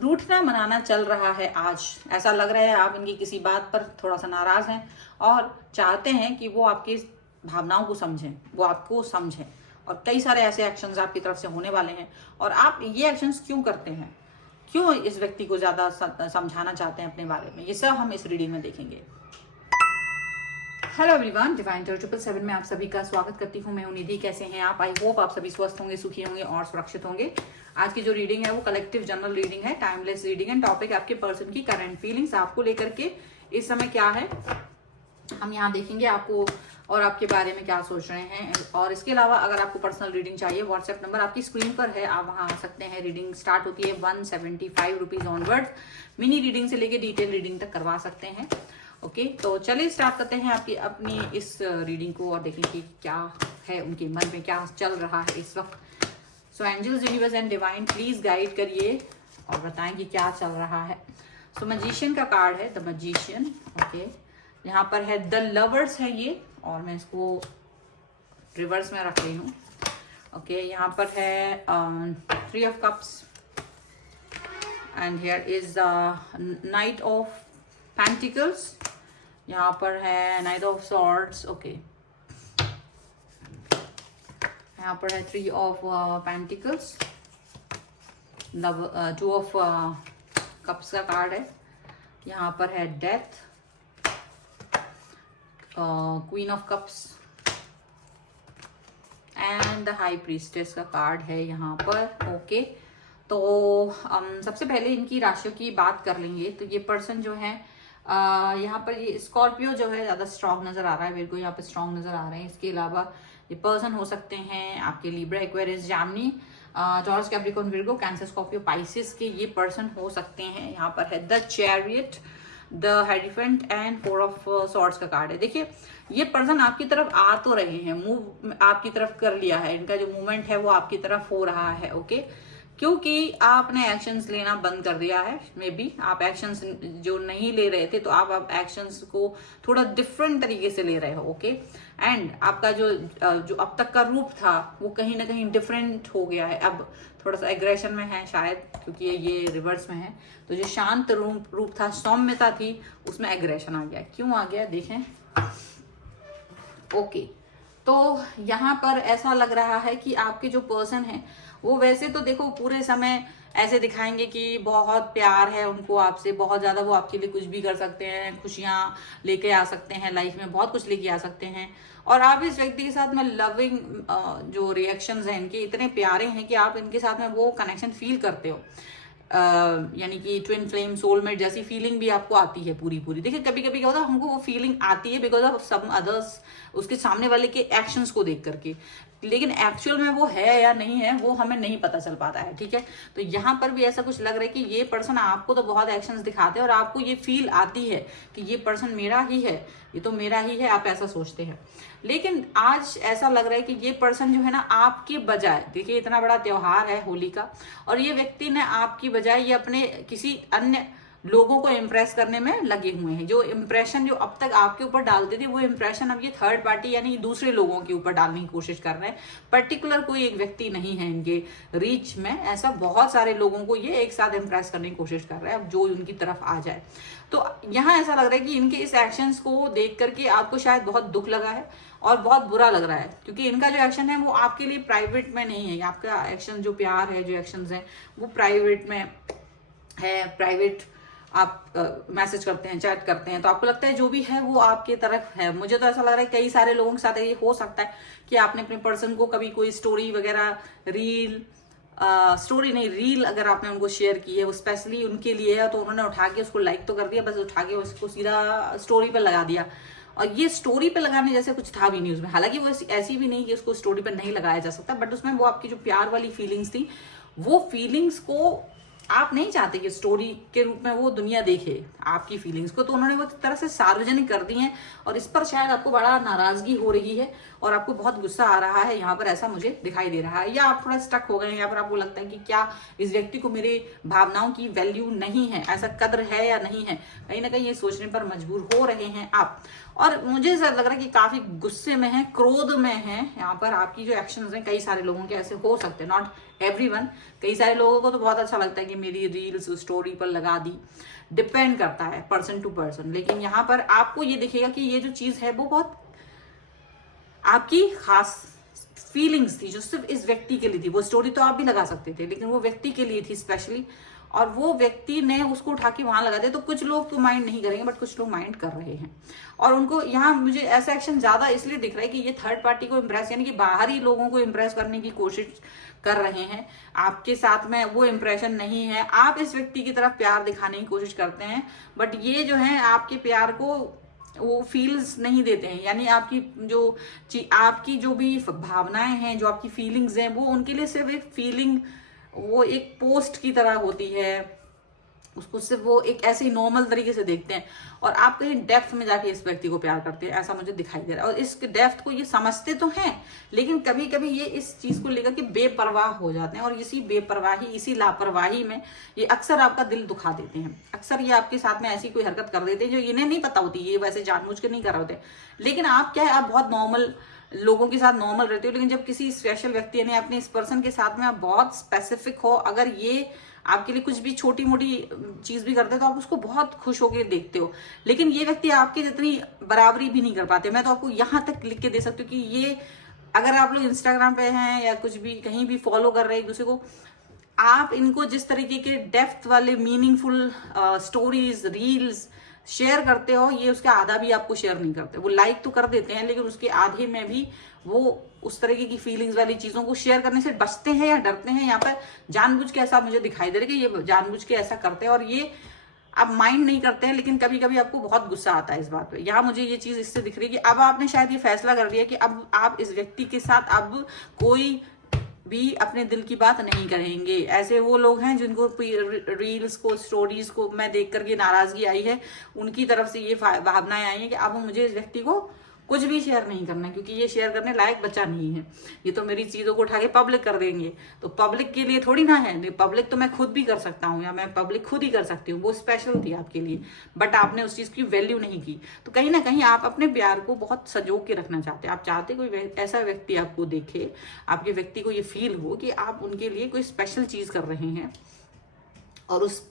रूठना मनाना चल रहा है आज। ऐसा लग रहा है आप इनकी किसी बात पर थोड़ा सा नाराज हैं और चाहते हैं कि वो आपकी भावनाओं को समझें, वो आपको समझें। और कई सारे ऐसे एक्शंस आपकी तरफ से होने वाले हैं। और आप ये एक्शंस क्यों करते हैं, क्यों इस व्यक्ति को ज़्यादा समझाना चाहते हैं अपने बारे में, ये सब हम इस रीडिंग में देखेंगे। हेलो एवरीवन, डिवाइन टर्न 777 में आप सभी का स्वागत करती हूँ। मैं हूँ निधि। कैसे हैं आप? आई होप आप सभी स्वस्थ होंगे, सुखी होंगे और सुरक्षित होंगे। आज की जो रीडिंग है वो कलेक्टिव जनरल रीडिंग है, टाइमलेस रीडिंग है। टॉपिक आपके पर्सन की करंट फीलिंग्स, आपको लेकर के इस समय क्या है हम यहाँ देखेंगे, आपको और आपके बारे में क्या सोच रहे हैं। और इसके अलावा अगर आपको पर्सनल रीडिंग चाहिए, व्हाट्सएप नंबर आपकी स्क्रीन पर है, आप वहाँ आ सकते हैं। रीडिंग स्टार्ट होती है 175 रुपीज ऑनवर्ड। मिनी रीडिंग से लेके डिटेल रीडिंग तक करवा सकते हैं। ओके, तो चलिए स्टार्ट करते हैं आपकी अपनी इस रीडिंग को और देखें कि क्या है उनके मन में, क्या चल रहा है इस वक्त। So angels, universe and divine please guide करिए और बताएं कि क्या चल रहा है। सो मैजिशियन का कार्ड है, द मैजिशियन। ओके, यहाँ पर है द लवर्स है ये, और मैं इसको रिवर्स में रख रही हूँ। ओके, यहाँ पर है 3 of cups and here is night of pentacles. यहाँ पर है नाइट ऑफ सॉर्ड्स। ओके, यहाँ पर है 3 ऑफ पेंटिकल्स, 2 ऑफ कप्स का कार्ड है। यहाँ पर है death, queen of cups and the high priestess का कार्ड है यहाँ पर। ओके, तो सबसे पहले इनकी राशियों की बात कर लेंगे। तो ये पर्सन जो है यहाँ पर ये स्कॉर्पियो जो है ज़्यादा स्ट्रांग नजर आ रहा है, बिल्कुल यहाँ पर स्ट्रांग नजर आ रहे हैं। इसके अलावा ये पर्सन हो सकते हैं आपके Libra, Aquarius, Gemini, Taurus, Capricorn, Virgo, Cancer, Scorpio, Pisces के ये पर्सन हो सकते हैं। यहाँ पर है the chariot, the hierophant and 4 of swords का कार्ड है। देखिए, ये पर्सन आपकी तरफ आ तो रहे हैं, मूव आपकी तरफ कर लिया है, इनका जो मूवमेंट है वो आपकी तरफ हो रहा है। ओके, क्योंकि आपने एक्शंस लेना बंद कर दिया है। मे बी आप एक्शंस जो नहीं ले रहे थे, तो आप अब एक्शंस को थोड़ा डिफरेंट तरीके से ले रहे हो। ओके, एंड आपका जो अब तक का रूप था वो कहीं ना कहीं डिफरेंट हो गया है। अब थोड़ा सा एग्रेशन में है शायद, क्योंकि ये रिवर्स में है। तो जो शांत रूप था, सौम्यता थी, उसमें एग्रेशन आ गया। क्यों आ गया देखें। ओके, तो यहाँ पर ऐसा लग रहा है कि आपके जो पर्सन है वो वैसे तो देखो पूरे समय ऐसे दिखाएंगे कि बहुत प्यार है उनको आपसे, बहुत ज्यादा, वो आपके लिए कुछ भी कर सकते हैं, खुशियां लेके आ सकते हैं, लाइफ में बहुत कुछ लेके आ सकते हैं। और आप इस व्यक्ति के साथ में लविंग जो रिएक्शंस हैं इनके इतने प्यारे हैं कि आप इनके साथ में वो कनेक्शन फील करते हो। यानी कि ट्विन फ्लेम, सोलमेट जैसी फीलिंग भी आपको आती है पूरी। देखिए, कभी कभी क्या होता है, हमको वो फीलिंग आती है बिकॉज ऑफ सम अदर्स, उसके सामने वाले के एक्शंस को देख करके, लेकिन एक्चुअल में वो है या नहीं है वो हमें नहीं पता चल पाता है। ठीक है, तो यहाँ पर भी ऐसा कुछ लग रहा है कि ये पर्सन आपको तो बहुत एक्शंस दिखाते हैं और आपको ये फील आती है कि ये पर्सन मेरा ही है, ये तो मेरा ही है, आप ऐसा सोचते हैं। लेकिन आज ऐसा लग रहा है कि ये पर्सन जो है ना, आपके बजाय, देखिए इतना बड़ा त्योहार है होली का, और ये व्यक्ति ने आपकी बजाय ये अपने किसी अन्य लोगों को इम्प्रेस करने में लगे हुए हैं। जो इम्प्रेशन जो अब तक आपके ऊपर डालते थे, वो इम्प्रेशन अब ये थर्ड पार्टी यानी दूसरे लोगों के ऊपर डालने की कोशिश कर रहे हैं। पर्टिकुलर कोई एक व्यक्ति नहीं है इनके रीच में, ऐसा बहुत सारे लोगों को ये एक साथ इम्प्रेस करने की कोशिश कर रहे हैं, अब जो उनकी तरफ आ जाए। तो यहाँ ऐसा लग रहा है कि इनके इस एक्शंस को देख करके आपको शायद बहुत दुख लगा है और बहुत बुरा लग रहा है, क्योंकि इनका जो एक्शन है वो आपके लिए प्राइवेट में नहीं है। आपका एक्शन जो प्यार है, जो एक्शंस है वो प्राइवेट में है। प्राइवेट आप मैसेज करते हैं, चैट करते हैं, तो आपको लगता है जो भी है वो आपके तरफ है। मुझे तो ऐसा लग रहा है कई सारे लोगों के साथ ये हो सकता है कि आपने अपने पर्सन को कभी कोई स्टोरी वगैरह, रील, स्टोरी नहीं रील अगर आपने उनको शेयर की है, वो स्पेशली उनके लिए है, तो उन्होंने उठा के उसको लाइक तो कर दिया, बस उठा के उसको सीधा स्टोरी पर लगा दिया। और ये स्टोरी पे लगाने जैसे कुछ था भी नहीं उसमें, हालांकि वो ऐसी भी नहीं कि उसको स्टोरी पर नहीं लगाया जा सकता, बट उसमें वो आपकी जो प्यार वाली फीलिंग्स थी, वो फीलिंग्स को आप नहीं चाहते कि स्टोरी के रूप में वो दुनिया देखे आपकी फीलिंग्स को, तो उन्होंने वो तरह से सार्वजनिक कर दी हैं और इस पर शायद आपको बड़ा नाराजगी हो रही है। और आपको बहुत गुस्सा आ रहा है यहाँ पर, ऐसा मुझे दिखाई दे रहा है। या आप थोड़ा स्टक हो गए हैं, यहाँ पर आपको लगता है कि क्या इस व्यक्ति को मेरे भावनाओं की वैल्यू नहीं है, ऐसा कद्र है या नहीं है, कहीं ना कहीं ये सोचने पर मजबूर हो रहे हैं आप। और मुझे ऐसा लग रहा है कि काफी गुस्से में है, क्रोध में है। यहाँ पर आपकी जो एक्शंस हैं, कई सारे लोगों के ऐसे हो सकते हैं, नॉट एवरीवन, कई सारे लोगों को तो बहुत अच्छा लगता है कि मेरी रील्स स्टोरी पर लगा दी, डिपेंड करता है पर्सन टू पर्सन। लेकिन यहाँ पर आपको ये दिखेगा कि ये जो चीज है वो बहुत आपकी खास फीलिंग्स थी जो सिर्फ इस व्यक्ति के लिए थी। वो स्टोरी तो आप भी लगा सकते थे, लेकिन वो व्यक्ति के लिए थी स्पेशली, और वो व्यक्ति ने उसको उठा के वहां लगा दिया। तो कुछ लोग तो माइंड नहीं करेंगे, बट कुछ लोग माइंड कर रहे हैं। और उनको यहाँ मुझे ऐसा एक्शन ज्यादा इसलिए दिख रहा है कि ये थर्ड पार्टी को इम्प्रेस, यानी कि बाहरी लोगों को इम्प्रेस करने की कोशिश कर रहे हैं। आपके साथ में वो इम्प्रेशन नहीं है, आप इस व्यक्ति की तरफ प्यार दिखाने की कोशिश करते हैं, बट ये जो है आपके प्यार को वो फील्स नहीं देते हैं। यानी आपकी जो भी भावनाएं हैं, जो आपकी फीलिंग्स हैं, वो उनके लिए सिर्फ एक फीलिंग, वो एक पोस्ट की तरह होती है। उसको सिर्फ वो एक ऐसे ही नॉर्मल तरीके से देखते हैं, और आप कहीं डेप्थ में जाके इस व्यक्ति को प्यार करते हैं, ऐसा मुझे दिखाई दे रहा है। और इस डेप्थ को ये समझते तो हैं, लेकिन कभी कभी ये इस चीज को लेकर के बेपरवाह हो जाते हैं, और इसी बेपरवाही, इसी लापरवाही में ये अक्सर आपका दिल दुखा देते हैं। अक्सर ये आपके साथ में ऐसी कोई हरकत कर देते हैं जो इन्हें नहीं पता होती, ये वैसे जानबूझ के नहीं कर रहे होते। लेकिन आप क्या है, आप बहुत नॉर्मल लोगों के साथ नॉर्मल रहते हो, लेकिन जब किसी स्पेशल व्यक्ति यानी अपने इस पर्सन के साथ में आप बहुत स्पेसिफिक हो, अगर ये आपके लिए कुछ भी छोटी मोटी चीज भी करते हैं तो आप उसको बहुत खुश होकर देखते हो। लेकिन ये व्यक्ति आपके जितनी बराबरी भी नहीं कर पाते। मैं तो आपको यहाँ तक लिख के दे सकती हूँ कि ये, अगर आप लोग इंस्टाग्राम पे हैं या कुछ भी कहीं भी फॉलो कर रहे हैं एक दूसरे को, आप इनको जिस तरीके के डेप्थ वाले मीनिंगफुल स्टोरीज, रील्स शेयर करते हो, ये उसका आधा भी आपको शेयर नहीं करते। वो लाइक तो कर देते हैं, लेकिन उसके आधे में भी वो उस तरीके की फीलिंग्स वाली चीजों को शेयर करने से बचते हैं या डरते हैं। यहाँ पर जानबूझ के ऐसा मुझे दिखाई दे रहा है कि ये जानबूझ के ऐसा करते हैं, और ये आप माइंड नहीं करते हैं, लेकिन कभी कभी आपको बहुत गुस्सा आता है इस बात पे। यहाँ मुझे ये चीज इससे दिख रही है कि अब आपने शायद ये फैसला कर लिया कि अब आप इस व्यक्ति के साथ अब कोई भी अपने दिल की बात नहीं करेंगे। ऐसे वो लोग हैं जिनको रील्स को, स्टोरीज को मैं देख करके नाराजगी आई है, उनकी तरफ से ये भावनाएं आई हैं कि अब मुझे इस व्यक्ति को कुछ भी शेयर नहीं करना, क्योंकि ये शेयर करने लायक बच्चा नहीं है। ये तो मेरी चीजों को उठा के पब्लिक कर देंगे, तो पब्लिक के लिए थोड़ी ना है। पब्लिक तो मैं खुद भी कर सकता हूँ, या मैं पब्लिक खुद ही कर सकती हूँ। वो स्पेशल थी आपके लिए, बट आपने उस चीज की वैल्यू नहीं की। तो कहीं ना कहीं आप अपने प्यार को बहुत सजो के रखना चाहते हैं। आप चाहते कोई ऐसा व्यक्ति आपको देखे, आपके व्यक्ति को ये फील हो कि आप उनके लिए कोई स्पेशल चीज कर रहे हैं, और उस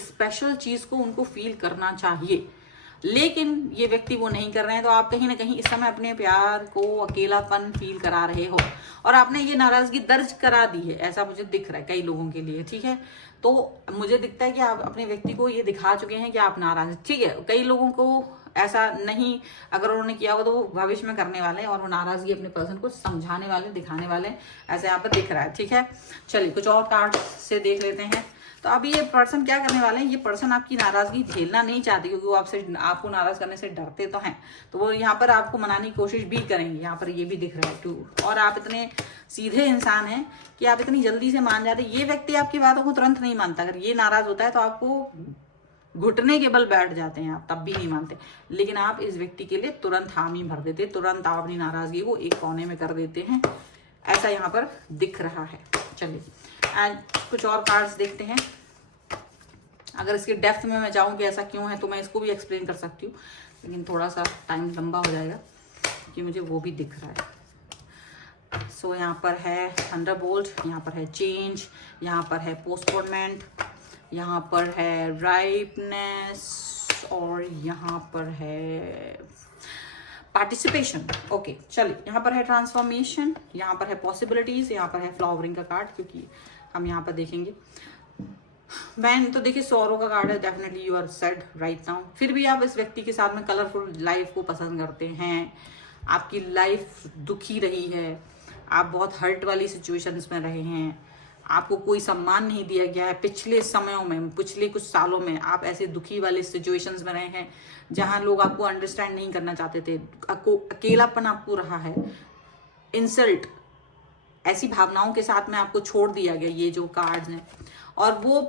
स्पेशल चीज को उनको फील करना चाहिए। लेकिन ये व्यक्ति वो नहीं कर रहे हैं, तो आप कहीं ना कहीं इस समय अपने प्यार को अकेलापन फील करा रहे हो, और आपने ये नाराजगी दर्ज करा दी है, ऐसा मुझे दिख रहा है कई लोगों के लिए। ठीक है, तो मुझे दिखता है कि आप अपने व्यक्ति को ये दिखा चुके हैं कि आप नाराज। ठीक है, कई लोगों को ऐसा नहीं, अगर उन्होंने किया हो तो वो भविष्य में करने वाले हैं, और वो नाराजगी अपने पर्सन को समझाने वाले, दिखाने वाले, ऐसे यहाँ पर दिख रहा है। ठीक है, चलिए कुछ और कार्ड से देख लेते हैं। तो अभी ये पर्सन क्या करने वाले हैं, ये पर्सन आपकी नाराजगी झेलना नहीं चाहती, क्योंकि वो आपको नाराज करने से डरते तो हैं, तो वो यहाँ पर आपको मनाने की कोशिश भी करेंगे। यहाँ पर ये भी दिख रहा है टू। और आप इतने सीधे इंसान हैं कि आप इतनी जल्दी से मान जाते। ये व्यक्ति आपकी बातों को तुरंत नहीं मानता। अगर ये नाराज होता है तो आपको घुटने के बल बैठ जाते हैं, आप तब भी नहीं मानते। लेकिन आप इस व्यक्ति के लिए तुरंत हामी भर देते, तुरंत आप अपनी नाराजगी को एक कोने में कर देते हैं, ऐसा यहाँ पर दिख रहा है। चलिए एंड कुछ और कार्ड्स देखते हैं। अगर इसके डेप्थ में मैं जाऊं कि ऐसा क्यों है, तो मैं इसको भी एक्सप्लेन कर सकती हूँ, लेकिन थोड़ा सा टाइम लंबा हो जाएगा क्योंकि मुझे वो भी दिख रहा है। सो यहाँ पर है थंडरबोल्ट, यहाँ पर है चेंज, यहाँ पर है पोस्टपोनमेंट, यहाँ पर है राइपनेस, और यहाँ पर है पार्टिसिपेशन। ओके चलिए, यहाँ पर है ट्रांसफॉर्मेशन, यहाँ पर है पॉसिबिलिटीज, यहाँ पर है फ्लावरिंग का कार्ड, क्योंकि हम यहाँ पर देखेंगे। मैन तो देखिए सौरों का कार्ड है, definitely you are sad right now. फिर भी आप इस व्यक्ति के साथ में कलरफुल लाइफ को पसंद करते हैं, आपकी लाइफ दुखी रही है, आप बहुत हर्ट वाली सिचुएशंस में रहे हैं, आपको कोई सम्मान नहीं दिया गया है पिछले समयों में, पिछले कुछ सालों में आप ऐसे दुखी वाले सिचुएशंस में रहे हैं जहां लोग आपको अंडरस्टैंड नहीं करना चाहते थे, अकेलापन आपको रहा है, इंसल्ट, ऐसी भावनाओं के साथ में आपको छोड़ दिया गया ये जो कार्ड्स हैं। और वो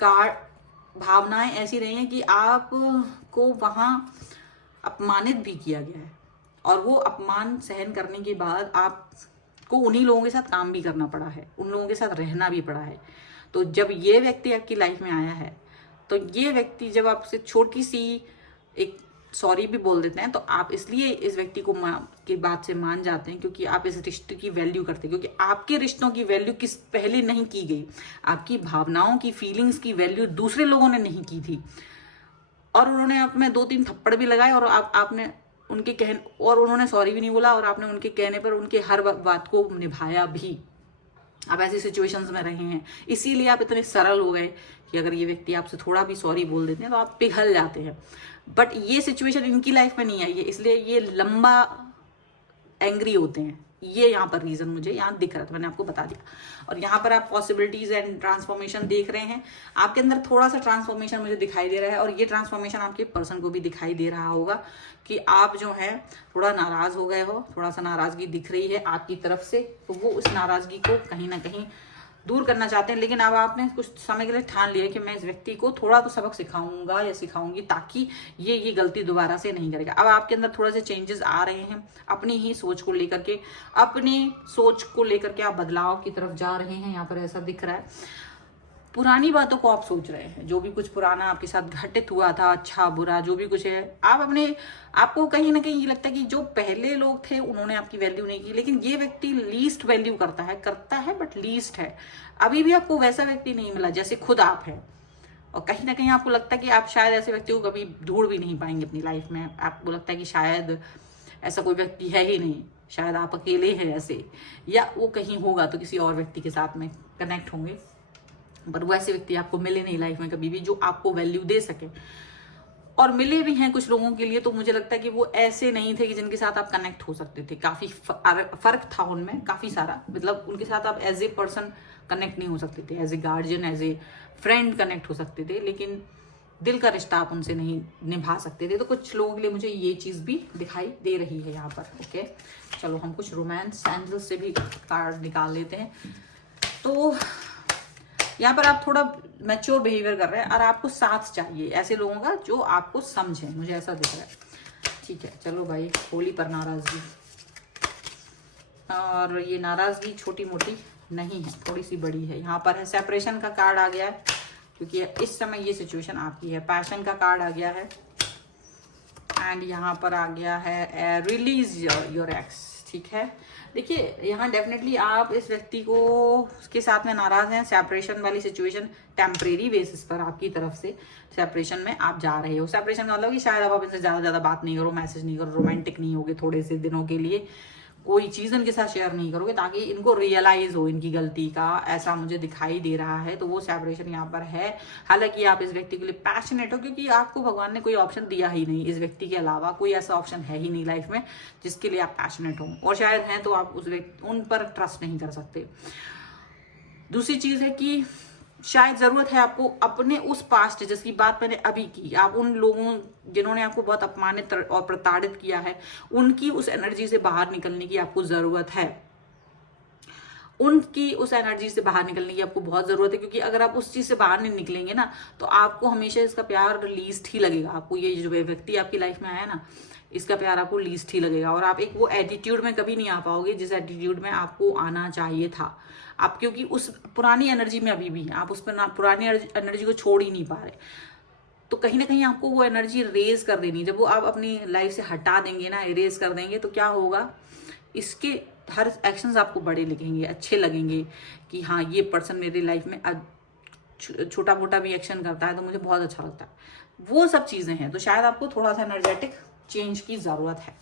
कार्ड भावनाएं ऐसी रही हैं कि आपको वहां अपमानित भी किया गया है, और वो अपमान सहन करने के बाद आपको उन्हीं लोगों के साथ काम भी करना पड़ा है, उन लोगों के साथ रहना भी पड़ा है। तो जब ये व्यक्ति आपकी लाइफ में आया है, तो ये व्यक्ति जब आपसे छोटी सी एक सॉरी भी बोल देते हैं, तो आप इसलिए इस व्यक्ति को की बात से मान जाते हैं क्योंकि आप इस रिश्ते की वैल्यू करते हैं, क्योंकि आपके रिश्तों की वैल्यू किस पहले नहीं की गई, आपकी भावनाओं की, फीलिंग्स की वैल्यू दूसरे लोगों ने नहीं की थी। और उन्होंने आप में 2-3 थप्पड़ भी लगाए और आपने उनके और उन्होंने सॉरी भी नहीं बोला, और आपने उनके कहने पर उनके हर बात को निभाया भी। आप ऐसी सिचुएशंस में रहे हैं, इसीलिए आप इतने सरल हो गए कि अगर ये व्यक्ति आपसे थोड़ा भी सॉरी बोल देते हैं तो आप पिघल जाते हैं। बट ये सिचुएशन इनकी लाइफ में नहीं आई है, इसलिए ये लंबा एंग्री होते हैं। ये यहाँ पर रीजन मुझे यहाँ दिख रहा था, मैंने आपको बता दिया। और यहाँ पर आप पॉसिबिलिटीज एंड ट्रांसफॉर्मेशन देख रहे हैं, आपके अंदर थोड़ा सा ट्रांसफॉर्मेशन मुझे दिखाई दे रहा है, और ये ट्रांसफॉर्मेशन आपके पर्सन को भी दिखाई दे रहा होगा कि आप जो है थोड़ा नाराज हो गए हो, थोड़ा सा नाराजगी दिख रही है आपकी तरफ से, तो वो उस नाराजगी को कहीं ना कहीं दूर करना चाहते हैं। लेकिन अब आपने कुछ समय के लिए ठान लिया कि मैं इस व्यक्ति को थोड़ा तो सबक सिखाऊंगा या सिखाऊंगी ताकि ये गलती दोबारा से नहीं करेगा। अब आपके अंदर थोड़े से चेंजेस आ रहे हैं, अपनी ही सोच को लेकर के, अपनी सोच को लेकर के आप बदलाव की तरफ जा रहे हैं, यहाँ पर ऐसा दिख रहा है। पुरानी बातों को आप सोच रहे हैं, जो भी कुछ पुराना आपके साथ घटित हुआ था, अच्छा बुरा जो भी कुछ है, आपको कहीं ना कहीं ये लगता है कि जो पहले लोग थे उन्होंने आपकी वैल्यू नहीं की, लेकिन ये व्यक्ति लीस्ट वैल्यू करता है बट लीस्ट है। अभी भी आपको वैसा व्यक्ति नहीं मिला जैसे खुद आप हैं, और कहीं ना कहीं आपको लगता है कि आप शायद ऐसे व्यक्ति को कभी ढूंढ भी नहीं पाएंगे अपनी लाइफ में। आपको लगता है कि शायद ऐसा कोई व्यक्ति है ही नहीं, शायद आप अकेले हैं ऐसे, या वो कहीं होगा तो किसी और व्यक्ति के साथ में कनेक्ट होंगे, पर वो ऐसे व्यक्ति आपको मिले नहीं लाइफ में कभी भी जो आपको वैल्यू दे सके। और मिले भी हैं कुछ लोगों के लिए, तो मुझे लगता है कि वो ऐसे नहीं थे कि जिनके साथ आप कनेक्ट हो सकते थे। काफी फर्क था उनमें, काफी सारा, मतलब उनके साथ आप एज ए पर्सन कनेक्ट नहीं हो सकते थे, as a guardian, as a friend connect हो सकते थे, लेकिन दिल का रिश्ता आप उनसे नहीं निभा सकते थे। तो कुछ लोगों के लिए मुझे ये चीज भी दिखाई दे रही है यहाँ पर। ओके, चलो हम कुछ रोमांस एंजल्स से भी कार्ड निकाल लेते हैं। तो यहाँ पर आप थोड़ा मैच्योर बिहेवियर कर रहे हैं और आपको साथ चाहिए ऐसे लोगों का जो आपको समझे, मुझे ऐसा दिख रहा है। ठीक है, चलो भाई, होली पर नाराजगी, और ये नाराजगी छोटी मोटी नहीं है, थोड़ी सी बड़ी है। यहाँ पर है सेपरेशन का कार्ड आ गया है, क्योंकि इस समय ये सिचुएशन आपकी है। पैशन का कार्ड आ गया है, एंड यहाँ पर आ गया है रिलीज योर एक्स। ठीक है, देखिए यहाँ डेफिनेटली आप इस व्यक्ति को के साथ में नाराज हैं। सेपरेशन वाली सिचुएशन टेम्परेरी बेसिस पर आपकी तरफ से सेपरेशन में आप जा रहे हो। सेपरेशन का मतलब कि शायद आप इनसे ज्यादा बात नहीं करो, मैसेज नहीं करो, रोमांटिक नहीं होगे थोड़े से दिनों के लिए, कोई चीज इनके साथ शेयर नहीं करोगे ताकि इनको रियलाइज हो इनकी गलती का, ऐसा मुझे दिखाई दे रहा है। तो वो सेपरेशन यहाँ पर है। हालांकि आप इस व्यक्ति के लिए पैशनेट हो, क्योंकि आपको भगवान ने कोई ऑप्शन दिया ही नहीं, इस व्यक्ति के अलावा कोई ऐसा ऑप्शन है ही नहीं लाइफ में जिसके लिए आप पैशनेट हो, और शायद हैं तो आप उन पर ट्रस्ट नहीं कर सकते। दूसरी चीज है कि शायद जरूरत है आपको अपने उस पास्ट, जिसकी बात मैंने अभी की, आप उन लोगों जिन्होंने आपको बहुत अपमानित और प्रताड़ित किया है, उनकी उस एनर्जी से बाहर निकलने की आपको जरूरत है। उनकी उस एनर्जी से बाहर निकलने की आपको बहुत जरूरत है, क्योंकि अगर आप उस चीज से बाहर नहीं निकलेंगे ना, तो आपको हमेशा इसका प्यार लीस्ट ही लगेगा। आपको ये जो व्यक्ति आपकी लाइफ में आया ना, इसका प्यार आपको लीस्ट ही लगेगा, और आप एक वो एटीट्यूड में कभी नहीं आ पाओगे जिस एटीट्यूड में आपको आना चाहिए था आप, क्योंकि उस पुरानी एनर्जी में अभी भी हैं आप, उस पर पुरानी एनर्जी को छोड़ ही नहीं पा रहे। तो कहीं ना कहीं आपको वो एनर्जी रेज कर देनी। जब वो आप अपनी लाइफ से हटा देंगे ना, इरेज कर देंगे, तो क्या होगा, इसके हर एक्शंस आपको बड़े लगेंगे, अच्छे लगेंगे कि हाँ ये पर्सन मेरी लाइफ में छोटा मोटा भी एक्शन करता है तो मुझे बहुत अच्छा लगता है। वो सब चीजें हैं। तो शायद आपको थोड़ा सा एनर्जेटिक चेंज की जरूरत है।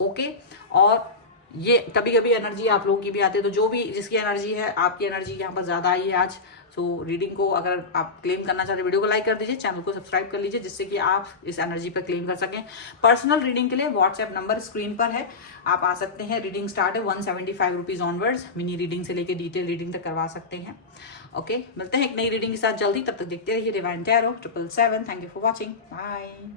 ओके, और ये कभी कभी एनर्जी आप लोगों की भी आती है, तो जो भी जिसकी एनर्जी है, आपकी एनर्जी यहाँ पर ज्यादा आई है आज। सो रीडिंग को अगर आप क्लेम करना चाहते हैं, वीडियो को लाइक कर दीजिए, चैनल को सब्सक्राइब कर लीजिए, जिससे कि आप इस एनर्जी पर क्लेम कर सकें। पर्सनल रीडिंग के लिए व्हाट्सएप नंबर स्क्रीन पर है, आप आ सकते हैं। रीडिंग स्टार्ट है 175 रुपीज ऑनवर्ड्स। मिनी रीडिंग से लेकर डिटेल रीडिंग तक करवा सकते हैं। ओके, मिलते हैं एक नई रीडिंग के साथ जल्दी, तब तक देखते रहिए divine tarot 777। Thank you for watching, bye.